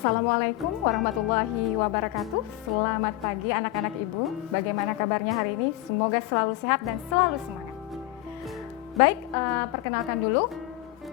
Assalamualaikum warahmatullahi wabarakatuh. Selamat pagi anak-anak ibu. Bagaimana kabarnya hari ini? Semoga selalu sehat dan selalu semangat. Baik, perkenalkan dulu.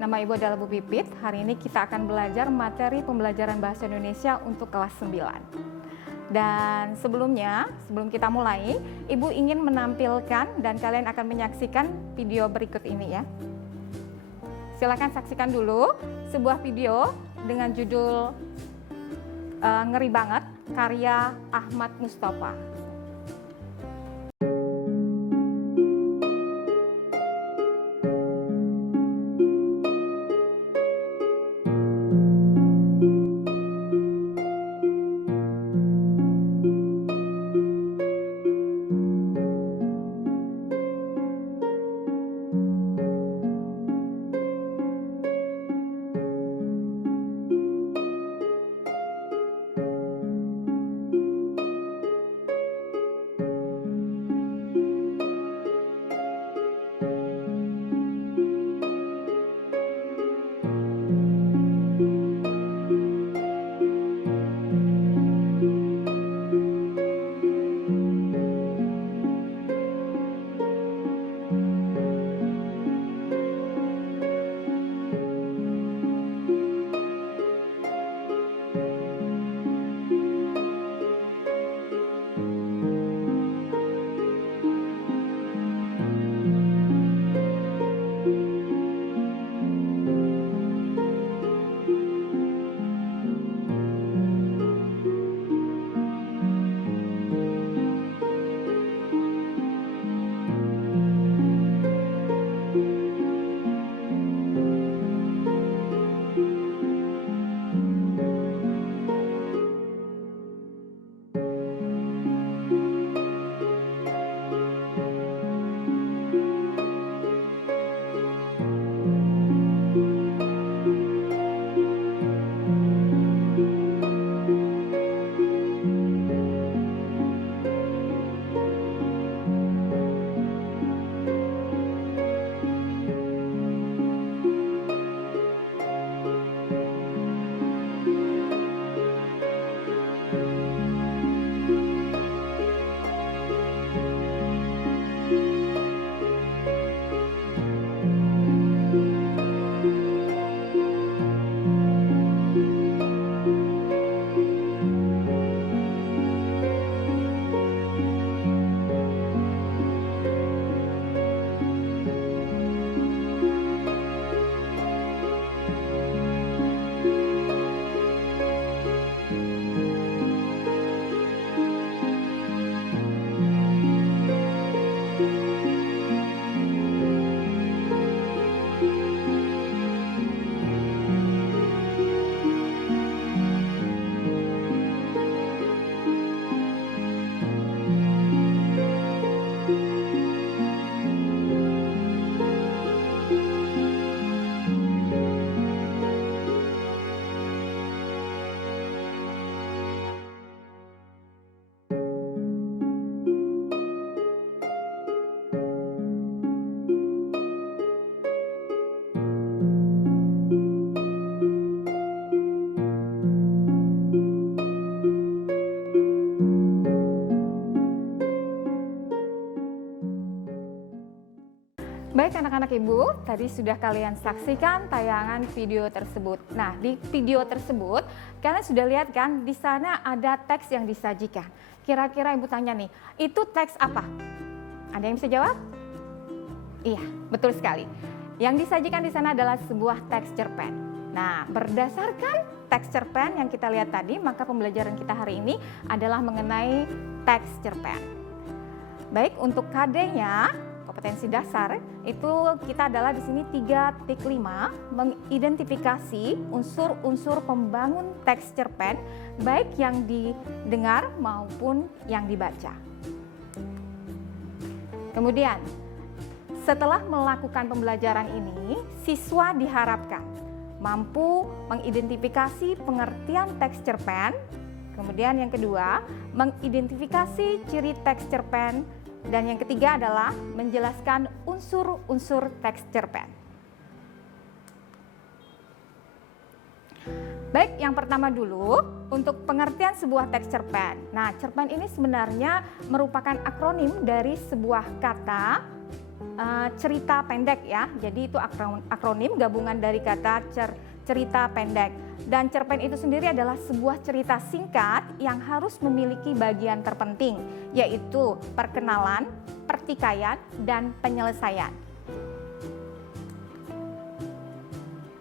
Nama ibu adalah Bu Pipit. Hari ini kita akan belajar materi pembelajaran bahasa Indonesia untuk kelas 9. Dan sebelum kita mulai, ibu ingin menampilkan dan kalian akan menyaksikan video berikut ini ya. Silakan saksikan dulu sebuah video dengan judul Ngeri Banget, karya Ahmad Mustafa. Baik anak-anak ibu, tadi sudah kalian saksikan tayangan video tersebut. Nah, di video tersebut kalian sudah lihat kan, di sana ada teks yang disajikan. Kira-kira ibu tanya nih, itu teks apa? Ada yang bisa jawab? Iya, betul sekali. Yang disajikan di sana adalah sebuah teks cerpen. Nah, berdasarkan teks cerpen yang kita lihat tadi, maka pembelajaran kita hari ini adalah mengenai teks cerpen. Baik, untuk KD-nya, kompetensi dasar itu kita adalah di sini 3.5 mengidentifikasi unsur-unsur pembangun teks cerpen baik yang didengar maupun yang dibaca. Kemudian setelah melakukan pembelajaran ini, siswa diharapkan mampu mengidentifikasi pengertian teks cerpen. Kemudian yang kedua, mengidentifikasi ciri teks cerpen. Dan yang ketiga adalah menjelaskan unsur-unsur teks cerpen. Baik, yang pertama dulu untuk pengertian sebuah teks cerpen. Nah, cerpen ini sebenarnya merupakan akronim dari sebuah kata cerita pendek ya. Jadi itu akronim gabungan dari kata cerita pendek. Dan cerpen itu sendiri adalah sebuah cerita singkat yang harus memiliki bagian terpenting, yaitu perkenalan, pertikaian, dan penyelesaian.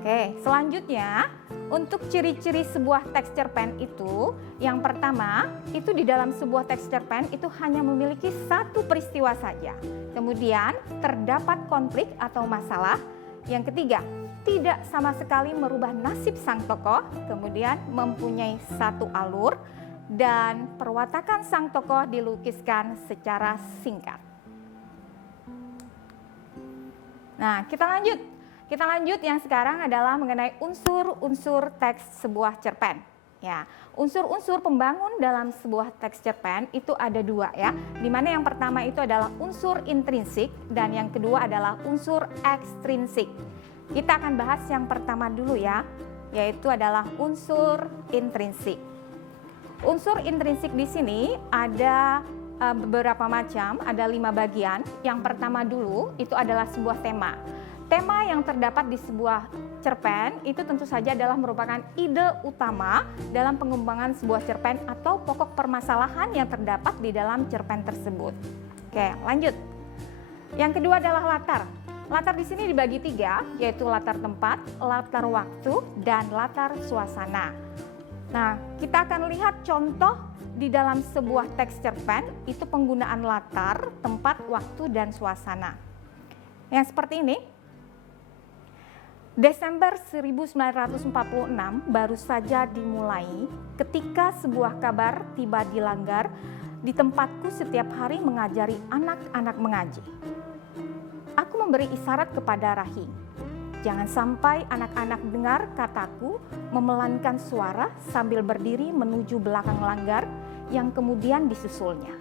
Oke, selanjutnya untuk ciri-ciri sebuah teks cerpen itu, yang pertama itu di dalam sebuah teks cerpen itu hanya memiliki satu peristiwa saja. Kemudian terdapat konflik atau masalah. Yang ketiga, tidak sama sekali merubah nasib sang tokoh. Kemudian mempunyai satu alur dan perwatakan sang tokoh dilukiskan secara singkat. Nah, kita lanjut yang sekarang adalah mengenai unsur-unsur teks sebuah cerpen. Ya, unsur-unsur pembangun dalam sebuah teks cerpen itu ada dua ya. Dimana yang pertama itu adalah unsur intrinsik dan yang kedua adalah unsur ekstrinsik. Kita akan bahas yang pertama dulu ya, yaitu adalah unsur intrinsik. Unsur intrinsik di sini ada beberapa macam, ada 5 bagian. Yang pertama dulu itu adalah sebuah tema. Tema yang terdapat di sebuah cerpen itu tentu saja adalah merupakan ide utama dalam pengembangan sebuah cerpen atau pokok permasalahan yang terdapat di dalam cerpen tersebut. Oke, lanjut. Yang kedua adalah latar. Latar di sini dibagi 3, yaitu latar tempat, latar waktu, dan latar suasana. Nah, kita akan lihat contoh di dalam sebuah teks cerpen itu penggunaan latar, tempat, waktu, dan suasana. Yang seperti ini. Desember 1946 baru saja dimulai ketika sebuah kabar tiba di Langgar. Di tempatku setiap hari mengajari anak-anak mengaji. Aku memberi isyarat kepada Rahim. Jangan sampai anak-anak dengar kataku memelankan suara sambil berdiri menuju belakang Langgar yang kemudian disusulnya.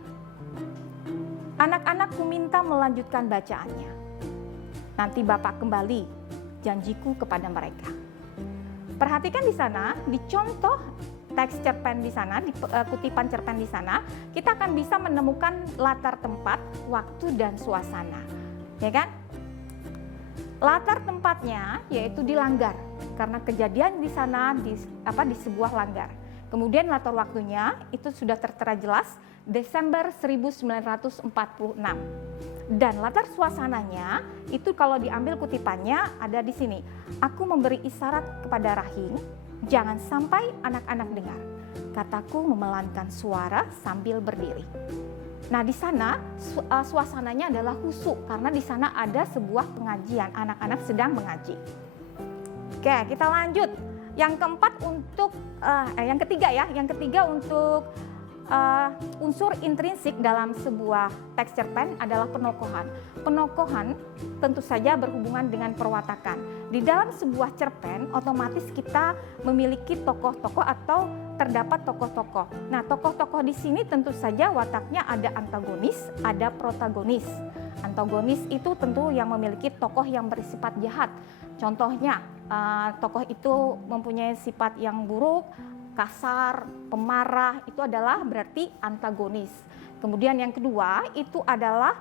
Anak-anakku minta melanjutkan bacaannya. Nanti Bapak kembali, janjiku kepada mereka. Perhatikan di sana, di contoh teks cerpen di sana, di kutipan cerpen di sana, kita akan bisa menemukan latar tempat, waktu, dan suasana. Ya kan? Latar tempatnya yaitu di Langgar, karena kejadian di sana di sebuah langgar. Kemudian latar waktunya itu sudah tertera jelas Desember 1946. Dan latar suasananya itu kalau diambil kutipannya ada di sini. Aku memberi isyarat kepada Rahim, jangan sampai anak-anak dengar. Kataku memelankan suara sambil berdiri. Nah, di sana suasananya adalah khusyuk karena di sana ada sebuah pengajian, anak-anak sedang mengaji. Oke, kita lanjut. Yang keempat untuk yang ketiga untuk unsur intrinsik dalam sebuah teks cerpen adalah penokohan. Penokohan tentu saja berhubungan dengan perwatakan. Di dalam sebuah cerpen otomatis kita memiliki tokoh-tokoh atau terdapat tokoh-tokoh. Nah, tokoh-tokoh di sini tentu saja wataknya ada antagonis, ada protagonis. Antagonis itu tentu yang memiliki tokoh yang bersifat jahat. Contohnya, tokoh itu mempunyai sifat yang buruk, kasar, pemarah, itu adalah berarti antagonis. Kemudian yang kedua itu adalah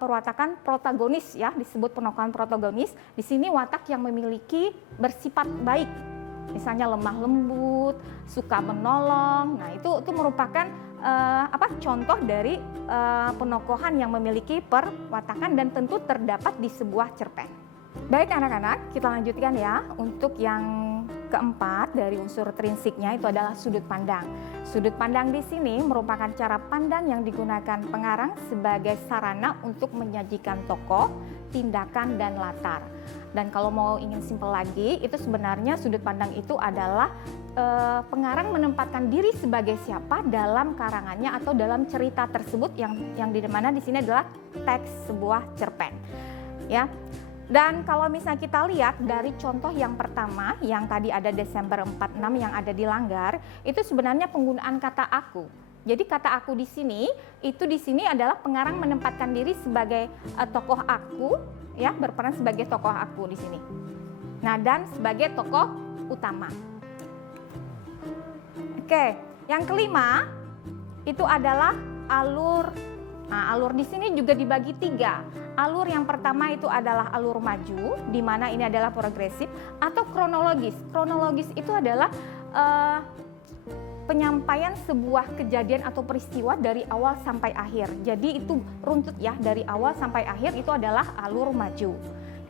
perwatakan protagonis ya, disebut penokohan protagonis. Di sini watak yang memiliki bersifat baik, misalnya lemah lembut, suka menolong. Nah itu merupakan contoh dari penokohan yang memiliki perwatakan dan tentu terdapat di sebuah cerpen. Baik anak-anak, kita lanjutkan ya. Untuk yang keempat dari unsur trinsiknya itu adalah sudut pandang. Sudut pandang di sini merupakan cara pandang yang digunakan pengarang sebagai sarana untuk menyajikan tokoh, tindakan, dan latar. Dan kalau mau ingin simpel lagi, itu sebenarnya sudut pandang itu adalah pengarang menempatkan diri sebagai siapa dalam karangannya atau dalam cerita tersebut yang di mana di sini adalah teks sebuah cerpen. Ya. Dan kalau misalnya kita lihat dari contoh yang pertama yang tadi ada Desember 46 yang ada di Langgar, itu sebenarnya penggunaan kata aku. Jadi kata aku di sini adalah pengarang menempatkan diri sebagai tokoh aku, ya, berperan sebagai tokoh aku di sini. Nah, dan sebagai tokoh utama. Oke, yang kelima itu adalah alur. Nah, alur di sini juga dibagi 3. Alur yang pertama itu adalah alur maju, di mana ini adalah progresif, atau kronologis. Kronologis itu adalah penyampaian sebuah kejadian atau peristiwa dari awal sampai akhir. Jadi itu runtut ya, dari awal sampai akhir itu adalah alur maju.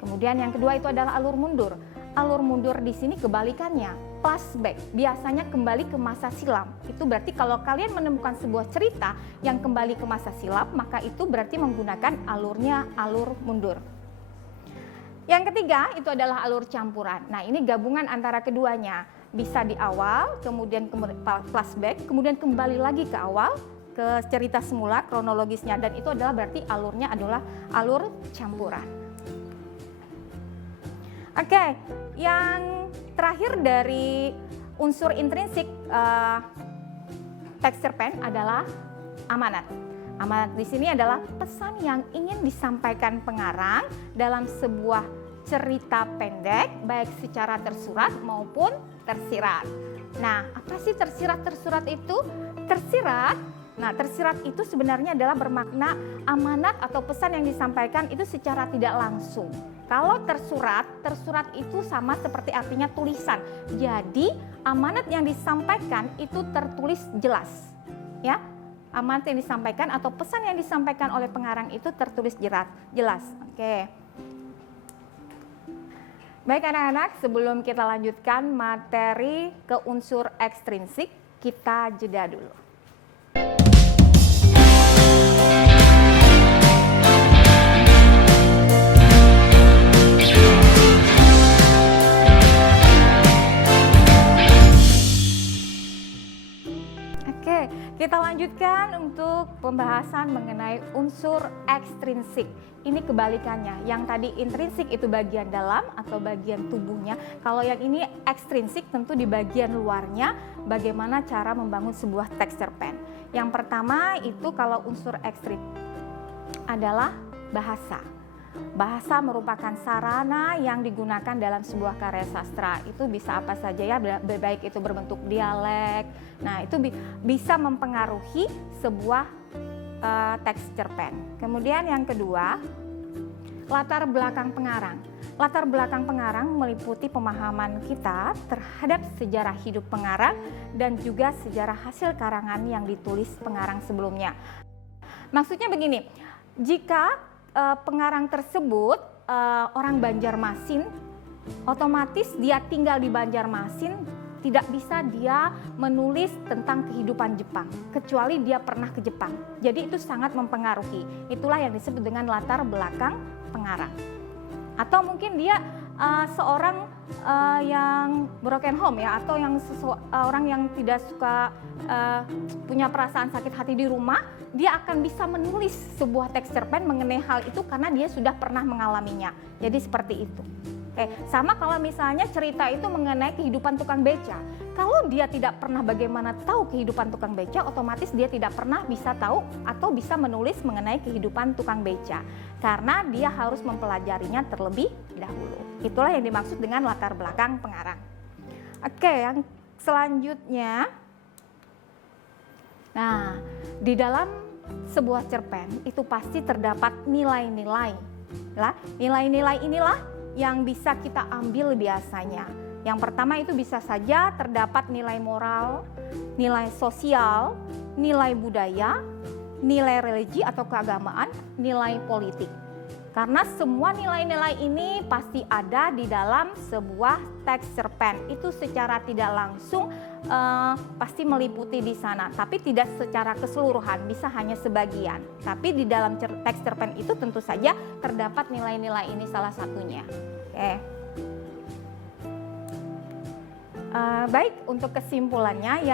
Kemudian yang kedua itu adalah alur mundur. Alur mundur di sini kebalikannya, flashback. Biasanya kembali ke masa silam. Itu berarti kalau kalian menemukan sebuah cerita yang kembali ke masa silam, maka itu berarti menggunakan alurnya alur mundur. Yang ketiga itu adalah alur campuran. Nah, ini gabungan antara keduanya. Bisa di awal, kemudian flashback, kemudian kembali lagi ke awal, ke cerita semula, kronologisnya. Dan itu adalah berarti alurnya adalah alur campuran. Oke, yang terakhir dari unsur intrinsik teks cerpen adalah amanat. Amanat di sini adalah pesan yang ingin disampaikan pengarang dalam sebuah cerita pendek, baik secara tersurat maupun tersirat. Nah, apa sih tersirat-tersurat itu? Tersirat itu sebenarnya adalah bermakna amanat atau pesan yang disampaikan itu secara tidak langsung. Kalau tersurat itu sama seperti artinya tulisan. Jadi, amanat yang disampaikan itu tertulis jelas. Ya, amanat yang disampaikan atau pesan yang disampaikan oleh pengarang itu tertulis jelas. Oke. Baik anak-anak, sebelum kita lanjutkan materi ke unsur ekstrinsik, kita jeda dulu. Oke, kita lanjutkan untuk pembahasan mengenai unsur ekstrinsik. Ini kebalikannya, yang tadi intrinsik itu bagian dalam atau bagian tubuhnya. Kalau yang ini ekstrinsik tentu di bagian luarnya, bagaimana cara membangun sebuah teks cerpen. Yang pertama itu kalau unsur ekstrinsik adalah bahasa. Bahasa merupakan sarana yang digunakan dalam sebuah karya sastra. Itu bisa apa saja ya, baik itu berbentuk dialek. Nah, itu bisa mempengaruhi sebuah teks cerpen. Kemudian yang kedua, latar belakang pengarang. Latar belakang pengarang meliputi pemahaman kita terhadap sejarah hidup pengarang dan juga sejarah hasil karangan yang ditulis pengarang sebelumnya. Maksudnya begini, jika pengarang tersebut orang Banjarmasin, otomatis dia tinggal di Banjarmasin, tidak bisa dia menulis tentang kehidupan Jepang, kecuali dia pernah ke Jepang. Jadi itu sangat mempengaruhi. Itulah yang disebut dengan latar belakang pengarang. Atau mungkin dia seorang yang broken home ya, atau yang orang yang tidak suka punya perasaan sakit hati di rumah, dia akan bisa menulis sebuah teks cerpen mengenai hal itu karena dia sudah pernah mengalaminya. Jadi seperti itu. Sama kalau misalnya cerita itu mengenai kehidupan tukang beca. Kalau dia tidak pernah bagaimana tahu kehidupan tukang beca, otomatis dia tidak pernah bisa tahu atau bisa menulis mengenai kehidupan tukang beca. Karena dia harus mempelajarinya terlebih dahulu. Itulah yang dimaksud dengan latar belakang pengarang. Oke, yang selanjutnya. Nah, di dalam sebuah cerpen itu pasti terdapat nilai-nilai. Nilai-nilai inilah yang bisa kita ambil biasanya. Yang pertama itu bisa saja terdapat nilai moral, nilai sosial, nilai budaya, nilai religi atau keagamaan, nilai politik. Karena semua nilai-nilai ini pasti ada di dalam sebuah teks cerpen. Itu secara tidak langsung pasti meliputi di sana, tapi tidak secara keseluruhan, bisa hanya sebagian. Tapi di dalam teks cerpen itu tentu saja terdapat nilai-nilai ini salah satunya. Baik, untuk kesimpulannya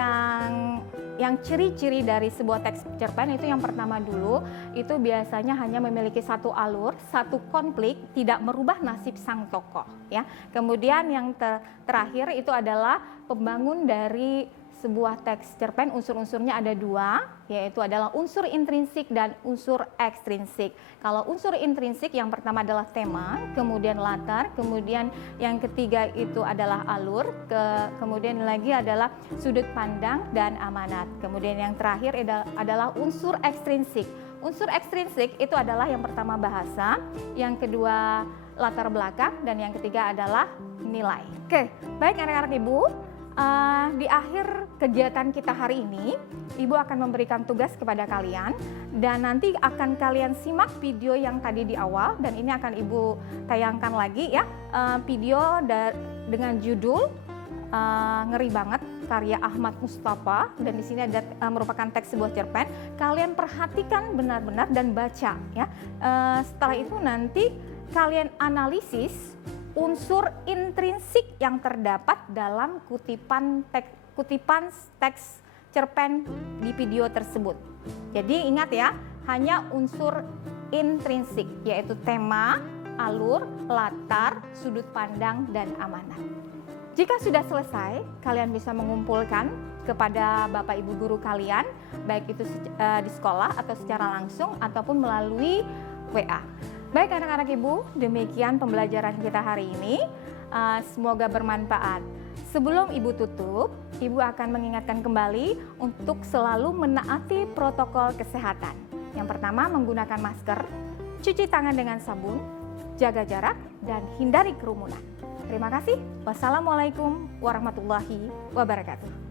yang ciri-ciri dari sebuah teks cerpen itu yang pertama dulu, itu biasanya hanya memiliki satu alur, satu konflik, tidak merubah nasib sang tokoh ya. Kemudian yang terakhir itu adalah pembangun dari sebuah teks cerpen unsur-unsurnya ada dua, yaitu adalah unsur intrinsik dan unsur ekstrinsik. Kalau unsur intrinsik yang pertama adalah tema, kemudian latar, kemudian yang ketiga itu adalah alur, kemudian lagi adalah sudut pandang dan amanat. Kemudian yang terakhir adalah unsur ekstrinsik. Unsur ekstrinsik itu adalah yang pertama bahasa, yang kedua latar belakang, dan yang ketiga adalah nilai. Oke, baik anak-anak Ibu. Di akhir kegiatan kita hari ini, Ibu akan memberikan tugas kepada kalian dan nanti akan kalian simak video yang tadi di awal, dan ini akan Ibu tayangkan lagi ya, video dengan judul Ngeri Banget karya Ahmad Mustafa, dan di sini ada merupakan teks sebuah cerpen. Kalian perhatikan benar-benar dan baca ya. Setelah itu nanti kalian analisis unsur intrinsik yang terdapat dalam kutipan teks cerpen di video tersebut. Jadi ingat ya, hanya unsur intrinsik, yaitu tema, alur, latar, sudut pandang, dan amanat. Jika sudah selesai, kalian bisa mengumpulkan kepada Bapak Ibu guru kalian, baik itu di sekolah atau secara langsung ataupun melalui WA. Baik anak-anak Ibu, demikian pembelajaran kita hari ini. Semoga bermanfaat. Sebelum Ibu tutup, Ibu akan mengingatkan kembali untuk selalu menaati protokol kesehatan. Yang pertama, menggunakan masker, cuci tangan dengan sabun, jaga jarak, dan hindari kerumunan. Terima kasih. Wassalamualaikum warahmatullahi wabarakatuh.